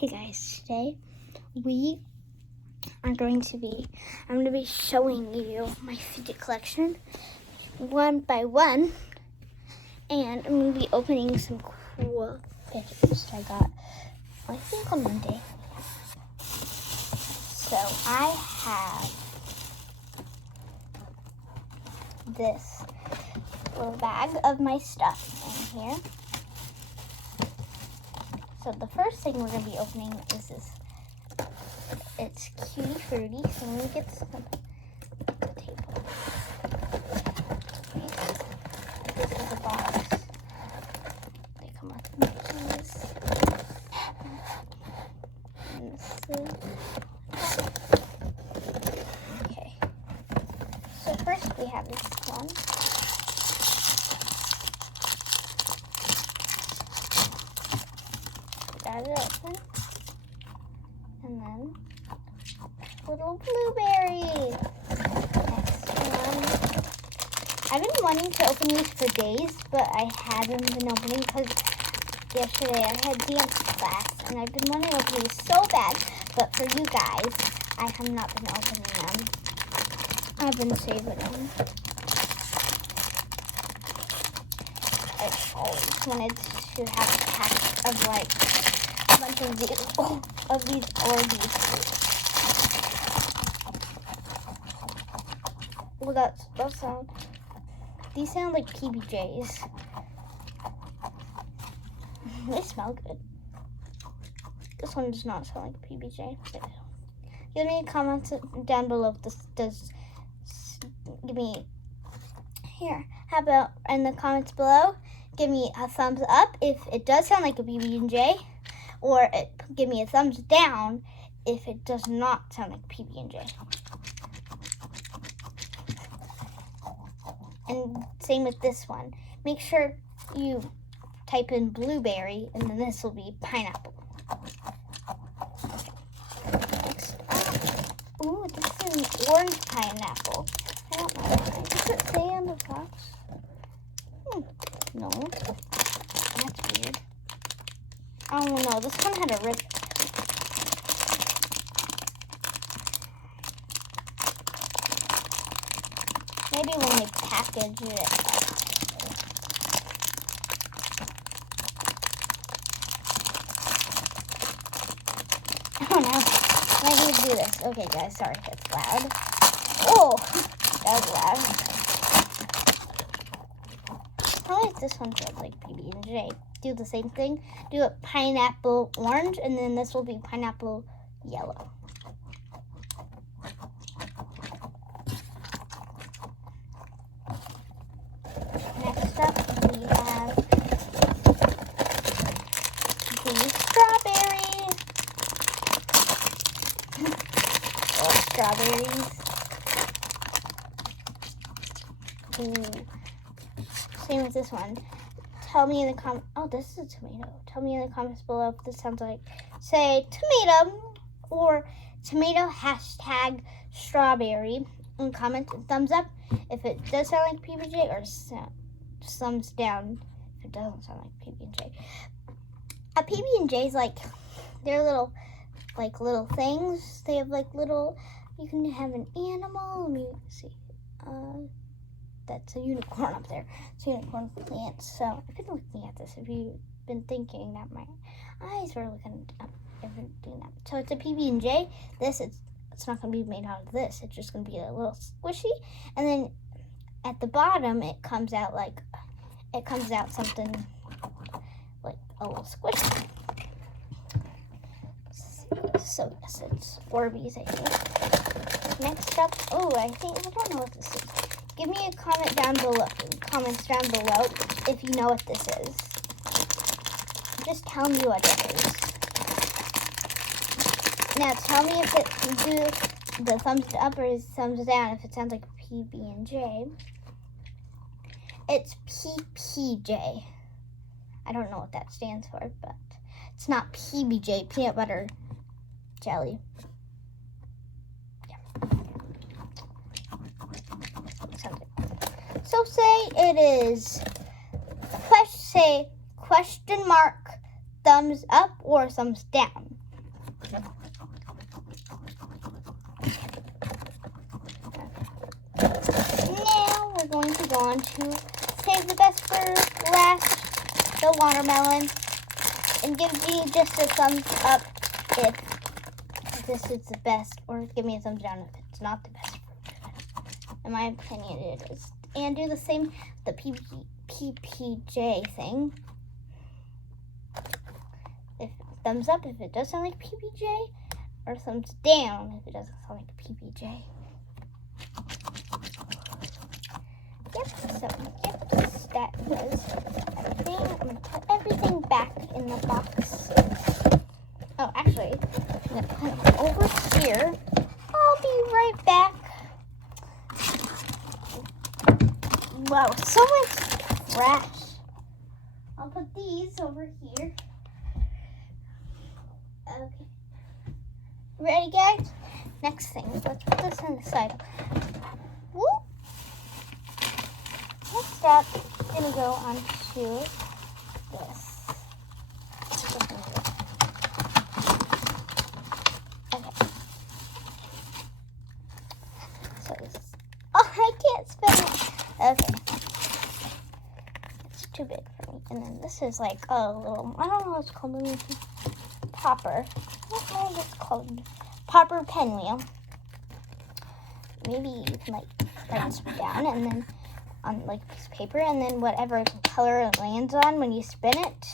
Hey guys, today I'm going to be showing you my fidget collection one by one, and I'm going to be opening some cool fidgets I got, I think on Monday. So I have this little bag of my stuff in here. So the first thing we're going to be opening is this. It's Cutie Fruity. So let me get this on the table. Okay. This is a box. They come with Mickey's. And this is... Okay. So first we have this one. Got it open, and then little blueberries. Next one. I've been wanting to open these for days, but I haven't been opening because yesterday I had dance class, and I've been wanting to open these so bad. But for you guys, I have not been opening them. I've been saving them. I've always wanted to have a pack of a bunch of these orgies. Well, that sound. These sound like PBJs. They smell good. This one does not sound like a PBJ. Give me a comment down below if this does. Give me here. How about in the comments below? Give me a thumbs up if it does sound like a PB&J, or give me a thumbs down if it does not sound like PB&J. And same with this one. Make sure you type in blueberry, and then this will be pineapple. Okay. Next up. Ooh, this is an orange pineapple. I don't know why. Does it say on the box? No. That's weird. Oh no, this one had a rip. Maybe when they package it. Oh no. I need to do this. Okay guys, sorry if it's loud. Oh, that was loud. Probably if this one feels like PB&J. Do the same thing. Do a pineapple orange, and then this will be pineapple yellow. Next up, we have these strawberries. Oh, strawberries. Ooh. Same with this one. Tell me in the comments. Oh, this is a tomato. Tell me in the comments below if this sounds like, say, tomato or tomato hashtag strawberry. And comment and thumbs up if it does sound like PB&J, or thumbs down if it doesn't sound like PB&J. A PB&J is like, they're little things. They have little, you can have an animal. Let me see. That's a unicorn up there. It's a unicorn plant. So I've been looking at this. If you've been thinking that my eyes were looking up, I've been doing that. So it's a PB&J. It's not going to be made out of this. It's just going to be a little squishy. And then at the bottom, it comes out something like a little squishy. So yes, it's Orbeez, I think. Next up, I don't know what this is. Give me a comment down below, comments down below if you know what this is. Just tell me what it is. Now tell me if it do the thumbs up or thumbs down if it sounds like PB&J. It's PPJ. I don't know what that stands for, but it's not PBJ, peanut butter jelly. So say it is question mark thumbs up or thumbs down. Now we're going to go on to save the best for last, the watermelon, and give me just a thumbs up if this is the best, or give me a thumbs down if it's not the best fruit. In my opinion, it is. And do the same, the PPJ thing. If thumbs up if it does sound like PPJ, or thumbs down if it doesn't sound like PPJ. Yep, so yep, that was everything. I'm gonna put everything back in the box. Oh, actually, I'm gonna put it over here. I'll be right back. Wow, so much trash. I'll put these over here. Okay. Ready, guys? Next thing, let's put this on the side. Whoop. Next up, I'm gonna go on to this. Okay. So this is, oh, I can't spin it. Okay. It's too big for me. And then this is like a little, I don't know what it's called, popper. I don't know what it's called. Popper pinwheel. Maybe you can like write this down and then on like a piece of paper, and then whatever color it lands on when you spin it,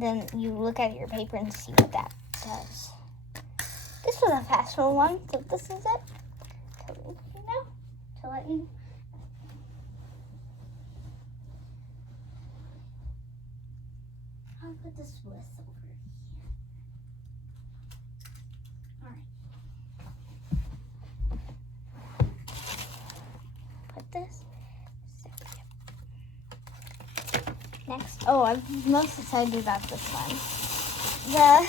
then you look at your paper and see what that does. This was a fast one, so this is it. To let you know. To let you know. I'll put this with over here. Alright. Put this. Next, oh, I'm most excited about this one. The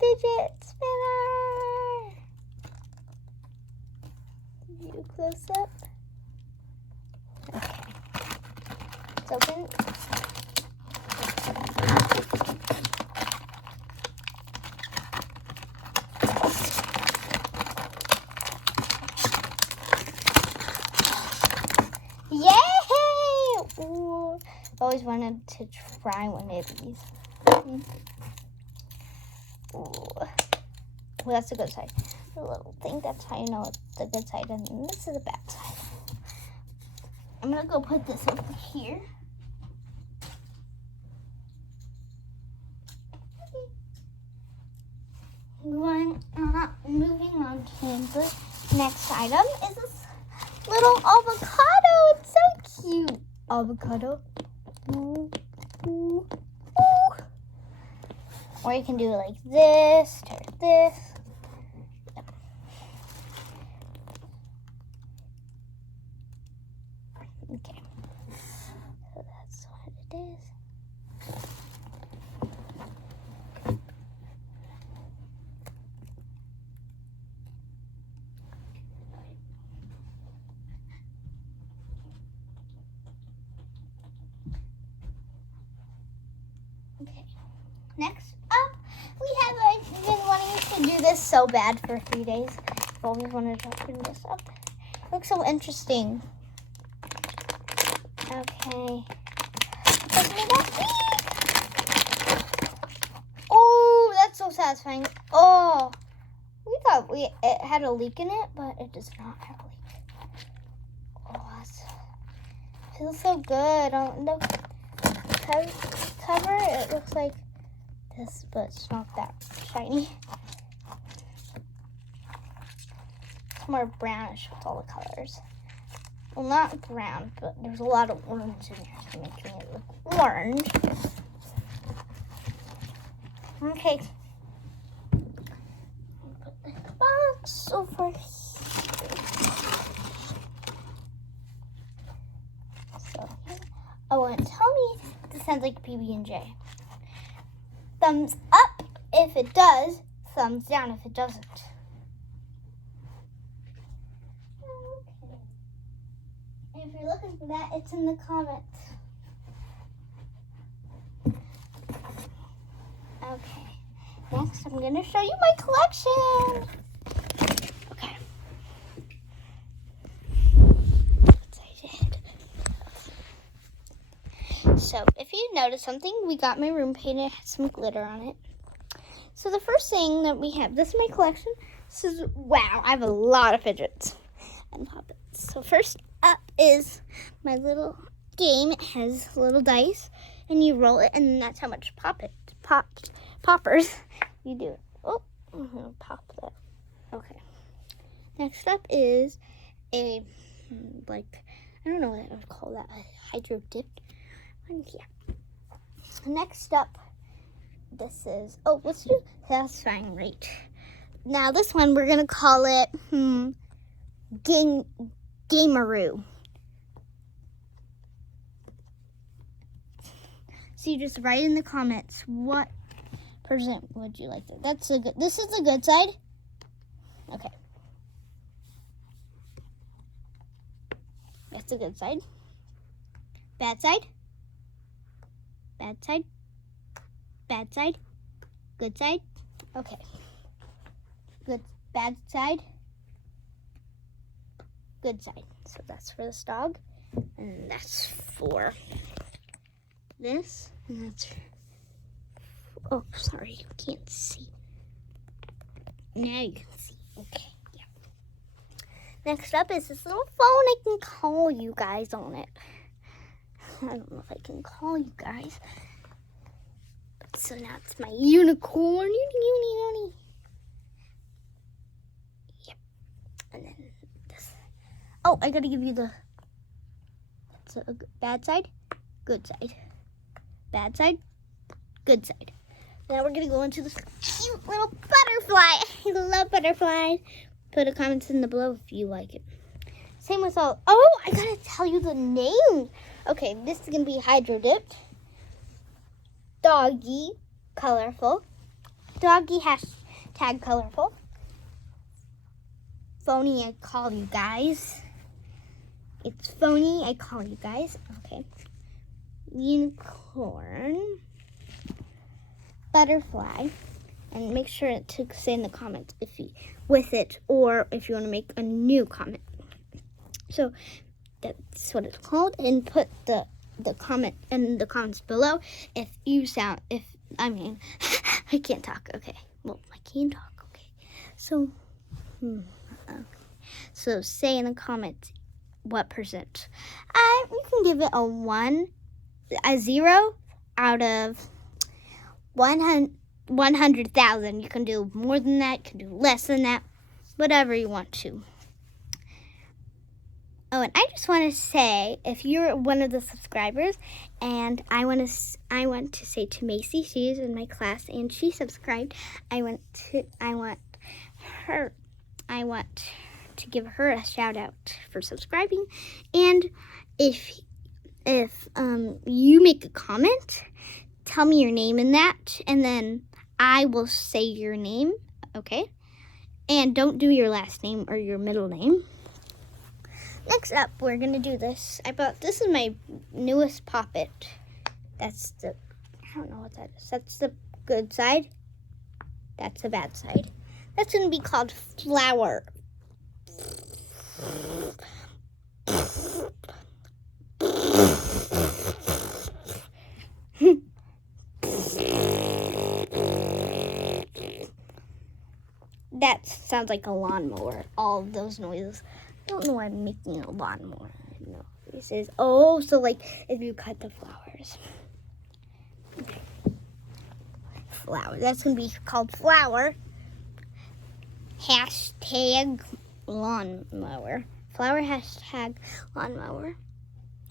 fidget spinner. You close up. Okay. It's open. Yay! Ooh, I've always wanted to try one of these. Ooh. Well, that's the good side. The little thing, that's how you know it's the good side, and then this is the bad side. I'm gonna go put this over here. Moving on to the next item is this little avocado. It's so cute. Avocado. Ooh, ooh, ooh. Or you can do it like this, or this. Yep. Okay. So that's what it is. Okay. Next up, I've been wanting to do this so bad for 3 days. I've always wanted to open this up. It looks so interesting. Okay. Oh, that's so satisfying. Oh, we thought it had a leak in it, but it does not have a leak. Oh, it feels so good. On the cover, it looks like this, but it's not that shiny. It's more brownish with all the colors. Well, not brown, but there's a lot of orange in there, so making it look orange. Okay. Put the box over here. So, oh, and tell me if this sounds like PB&J. Thumbs up if it does, thumbs down if it doesn't. Okay. And if you're looking for that, it's in the comments. Okay. Next, I'm going to show you my collection. Okay. So, if you notice something, we got my room painted. It has some glitter on it. So, the first thing that we have, this is my collection. This is, wow, I have a lot of fidgets and puppets. So, first up is my little game. It has little dice, and you roll it, and that's how much poppers you do. Oh, I'm going to pop that. Okay. Next up is a, I don't know what I would call that, a hydro dip. Yeah. Next up, this is, let's do satisfying rate. Now this one, we're going to call it Gameroo. So you just write in the comments what percent would you like that. This is the good side. Okay. That's the good side. Bad side. Bad side. Bad side. Good side. Okay. Good. Bad side. Good side. So that's for this dog. And that's for this. And that's oh, sorry. You can't see. Now you can see. Okay. Yeah. Next up is this little phone. I can call you guys on it. I don't know if I can call you guys. So now it's my unicorn. Yep. And then this. Oh, I gotta give you the bad side, good side. Bad side, good side. Now we're gonna go into this cute little butterfly. I love butterflies. Put a comment in the below if you like it. Same with all. Oh, I gotta tell you the names. Okay, this is going to be hydro dipped. Doggy, colorful. Doggy hashtag colorful. Phony, I call you guys. It's phony, I call you guys. Okay. Unicorn. Butterfly. And make sure to say in the comments if you with it or if you want to make a new comment. So that's what it's called, and put the comment in the comments below if I can't talk. Okay, well, I can talk. Okay, so so say in the comments what percent. You can give it a 0 out of 100,000. You can do more than that. You can do less than that. Whatever you want to. Oh, and I just want to say, if you're one of the subscribers, and I want to say to Macy, she's in my class and she subscribed. I want to give her a shout out for subscribing. And if you make a comment, tell me your name in that, and then I will say your name. Okay, and don't do your last name or your middle name. Next up, we're going to do this. This is my newest poppet. I don't know what that is. That's the good side. That's the bad side. That's going to be called Flower. That sounds like a lawnmower, all of those noises. I don't know why I'm making a lawnmower. No, this is, so like if you cut the flowers. Okay. Flower, that's going to be called Flower. Hashtag lawnmower. Flower hashtag lawnmower.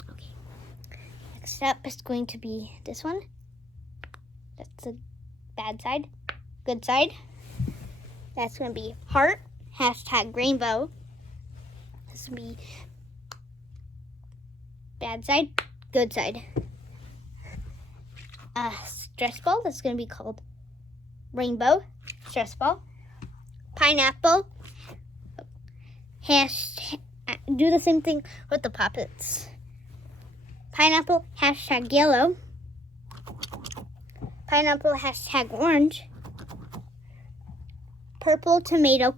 Okay. Next up is going to be this one. That's the bad side. Good side. That's going to be heart. Hashtag rainbow. This will be bad side, good side. Stress ball, that's going to be called rainbow, stress ball. Pineapple, do the same thing with the poppets. Pineapple, hashtag yellow. Pineapple #orange. Purple tomato ?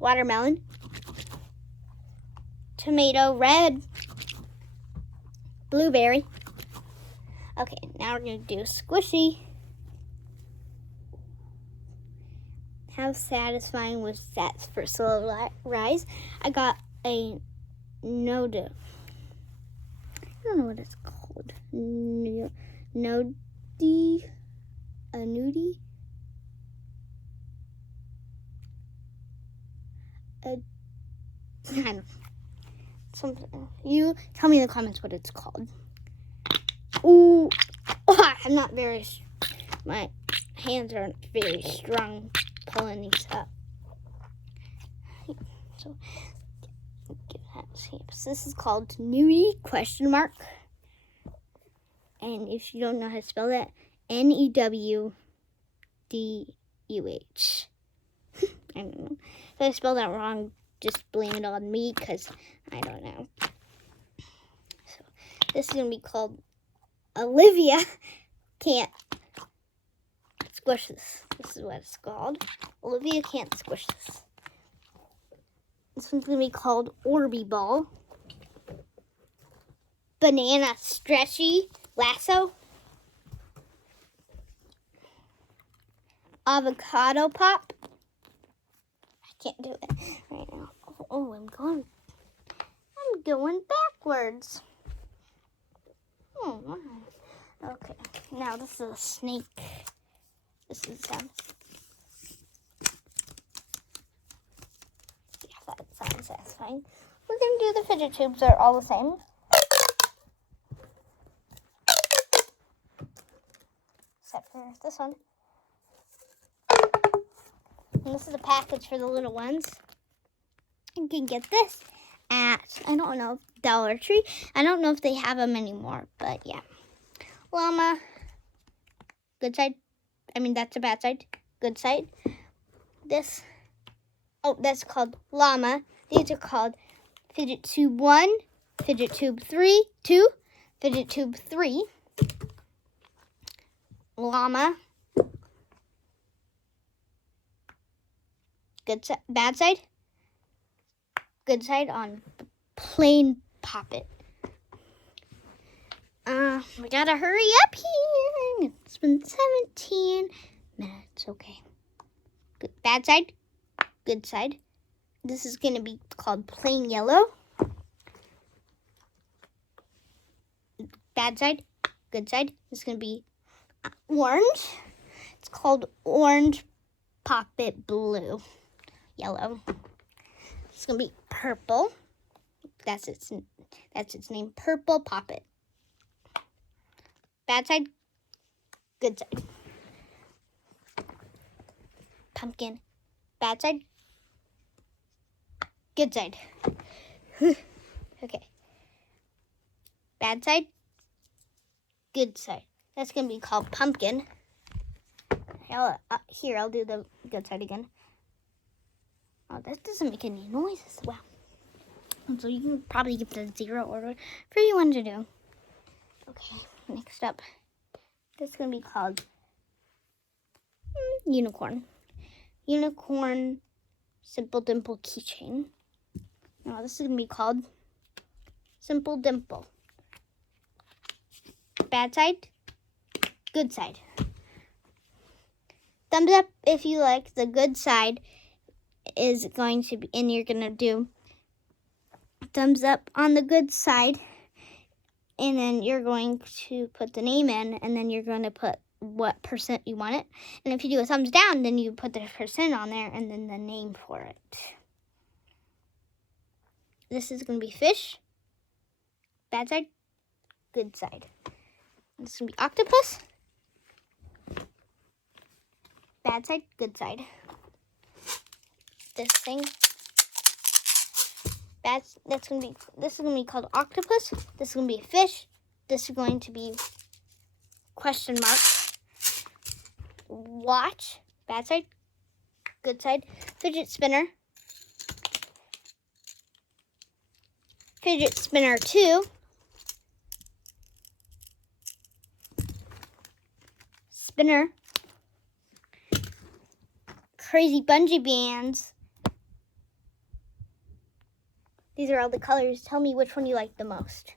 Watermelon. Tomato red. Blueberry. Okay, now we're going to do squishy. How satisfying was that for slow rise? I got a noda. I don't know what it's called. Nudie? A nudie? I don't know. Something. You tell me in the comments what it's called. Ooh. Oh, I'm not very... My hands aren't very strong pulling these up. So, give that a shape. So this is called nudie ? And if you don't know how to spell that, NEWDUH. I don't know. If I spelled that wrong, just blame it on me because I don't know. So this is going to be called Olivia Can't Squish This. This is what it's called. Olivia Can't Squish This. This one's going to be called Orby Ball. Banana Stretchy Lasso. Avocado Pop. I can't do it right now. Oh, I'm going backwards. Oh, okay. Now this is a snake. This is yeah, that sounds satisfying. We're gonna do the fidget tubes. Are all the same. Except for this one. And this is a package for the little ones. You can get this at, I don't know, Dollar Tree. I don't know if they have them anymore, but yeah. Llama, good side. I mean, that's a bad side. Good side. This, oh, that's called Llama. These are called Fidget Tube 1, Fidget Tube 2, Fidget Tube 3, Llama. Good side, bad side. Good side on plain Pop It. We gotta hurry up here. It's been 17 minutes. Okay. Good. Bad side. Good side. This is gonna be called plain yellow. Bad side. Good side. This is gonna be orange. It's called Orange Pop It Blue. Yellow. It's gonna be purple. That's its name. Purple Pop It. Bad side. Good side. Pumpkin. Bad side. Good side. Okay. Bad side. Good side. That's gonna be called pumpkin. Here, I'll do the good side again. Oh, that doesn't make any noises. Wow. So you can probably give it a 0 or whatever you want to do. Okay, next up. This is going to be called Unicorn. Unicorn Simple Dimple Keychain. Now this is going to be called Simple Dimple. Bad side, good side. Thumbs up if you like. The good side is going to be, and you're going to do thumbs up on the good side, and then you're going to put the name in, and then you're going to put what percent you want it. And if you do a thumbs down, then you put the percent on there and then the name for it. This is going to be fish. Bad side, good side. This is going to be octopus. Bad side, good side. This thing. This is gonna be called octopus. This is gonna be a fish. This is going to be question mark. Watch. Bad side. Good side. Fidget spinner. Fidget spinner 2. spinner, crazy bungee bands. These are all the colors. Tell me which one you like the most.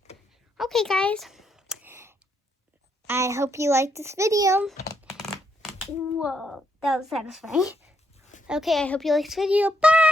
Okay, guys. I hope you liked this video. Whoa, that was satisfying. Okay, I hope you liked this video. Bye!